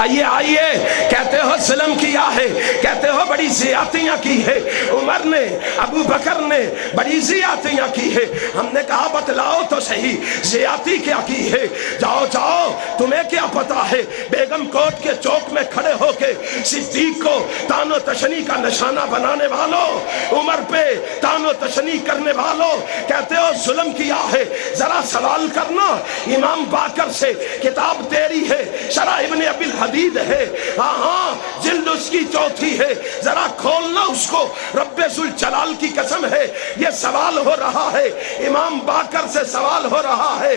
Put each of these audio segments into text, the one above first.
آئیے آئیے، کہتے ہو ظلم کیا ہے، کہتے ہو بڑی زیادتیاں کی ہے، عمر نے ابو بکر نے بڑی زیادتیاں کی ہے۔ ہم نے کہا بتلاؤ تو صحیح زیادتی کیا کی ہے؟ جاؤ جاؤ، تمہیں کیا پتا ہے؟ بیگم کوٹ کے چوک میں کھڑے ہو کے صدیق کو تان و تشنی کا نشانہ بنانے والوں، عمر پہ تان و تشنی کرنے والوں، کہتے ہو ظلم کیا ہے؟ ذرا سوال کرنا امام باقر سے، کتاب تیری ہے، شرح ابن ابی الحدید ہے، ہاں ہاں جلد اس کی 4 ہے، ذرا کھولنا اس کو، رب ذوالجلال کی قسم ہے یہ سوال ہو رہا ہے، امام باقر سے سوال ہو رہا ہے،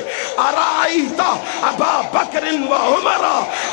ارائیت ابا بکر و عمر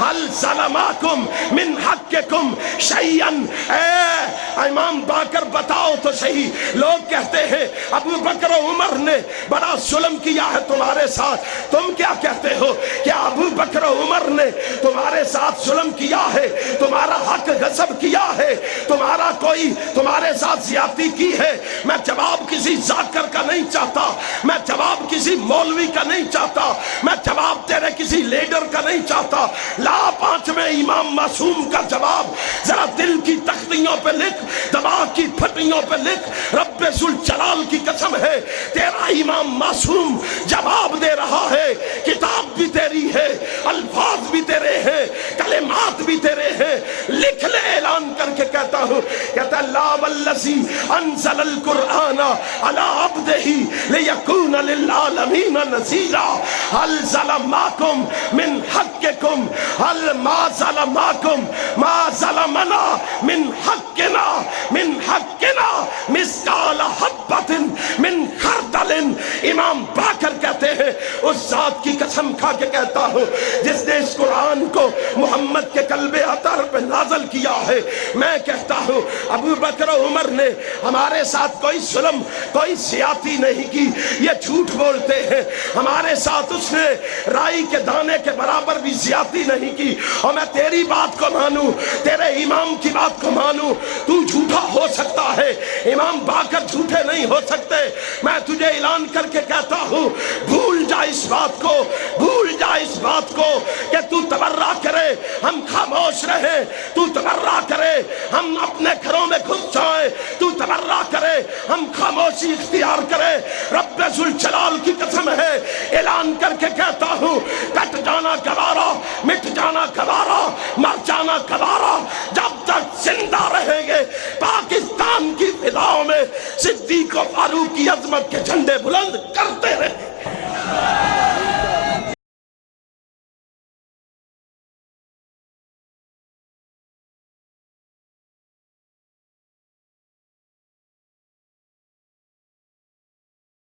هل ظلماکم من حقکم شیئا؟ اے امام باقر بتاؤ تو صحیح، لوگ کہتے ہیں ابو بکر و عمر نے بڑا ظلم کیا ہے تمہارے ساتھ، تم کیا کہتے ہو؟ کیا ابو بکر و عمر نے تمہارے ساتھ ظلم کیا ہے، تمہارا حق غصب کیا ہے، تمہارا کوئی تمہارے ساتھ زیادتی کی ہے؟ میں جواب کسی ذاکر کا نہیں چاہتا، میں جواب کسی مولوی کا نہیں چاہتا، میں جواب تیرے کسی لیڈر کا نہیں چاہتا، لا 5ویں امام معصوم کا جواب ذرا دل کی تختیوں پہ لکھ، دماغ کی پھٹیوں پہ لکھ، رب ذوالجلال کی قسم ہے تیرا امام معصوم جواب دے رہا ہے، کتاب بھی تیری ہے، الفاظ بھی تیرے ہیں، کلمات بھی تیرے ہیں، لکھ لے، اعلان کر کے کہتا ہوں، کہتا اللہ والذی انزل القرآن علی عبدہ لیکون للعالمین نذیرا هل ظلماکم من حقکم هل ما ظلماکم ما ظلمنا من حقنا مثقال حبۃ من خردل۔ امام باقر کہتے ہیں اس ذات کی قسم کھا کے کہتا ہوں جس نے اس قرآن کو محمد کے قلب اطہر پہ نازل کیا ہے، میں کہتا ہوں ابو بکر و عمر نے ہمارے ساتھ کوئی ظلم کوئی زیادتی نہیں کی، یہ جھوٹ بولتے ہیں، ہمارے ساتھ اس نے رائی کے دانے کے برابر بھی زیادتی نہیں کی، اور میں تیری بات کو مانوں، تیرے امام کی بات کو مانوں، تو جھوٹا ہو سکتا ہے، امام باقر جھوٹے نہیں ہو سکتے۔ میں تجھے اعلان کر کے کہتا ہوں بھول جا اس بات کو، بھول جا اس بات کو کہ تو تبرہ کرے ہم خاموش رہیں، تو تبرہ کرے ہم اپنے گھروں میں گھس جائیں، تو تبرہ کرے ہم خاموشی اختیار کریں، رب ذوالجلال کی قسم ہے اعلان کر کے کہتا ہوں کٹ جانا گوارا، مٹ جانا گوارا، مر جانا گوارا، جب تک زندہ رہیں گے پاکستان کی فضاؤں میں صدیق و فاروق کی عظمت کے جھنڈے بلند